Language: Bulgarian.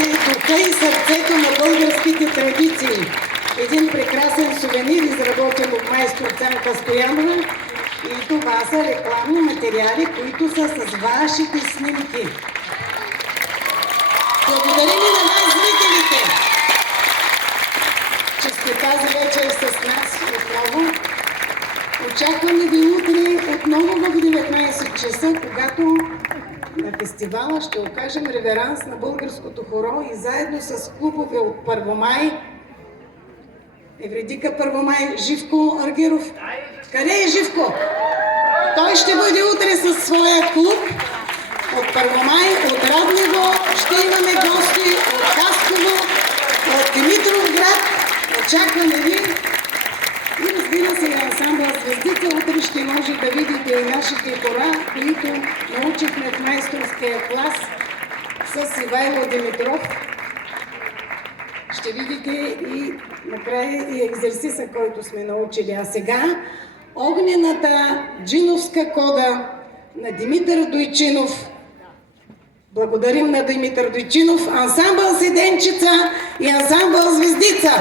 знаете духа и сърцето на българските традиции. Един прекрасен сувенир, изработен от майстор Цанка Стоянова. И това са рекламни материали, които са с вашите снимки. Благодарим и на вас, зрителите, че сте тази вечер с нас отново. Очакваме ви утре отново в 19 часа, когато на фестивала ще окажем реверанс на българското хоро и заедно с клубове от Първомай, Евредика Първомай, Живко Аргиров. Къде е Живко? Той ще бъде утре със своя клуб от Първомай, от Раднево. Ще имаме гости от Хасково, от Димитровград. Очакваме ви. И разбира се, ансамбъл Звездица. Утре ще може да видите и нашите хора, които научихме в майсторския клас с Ивайло Димитров. Ще видите и накрая и екзерсиса, който сме научили. А сега огнената джиновска кода на Димитър Дойчинов. Благодарим на Димитър Дойчинов, ансамбъл Седенчица и ансамбъл Звездица.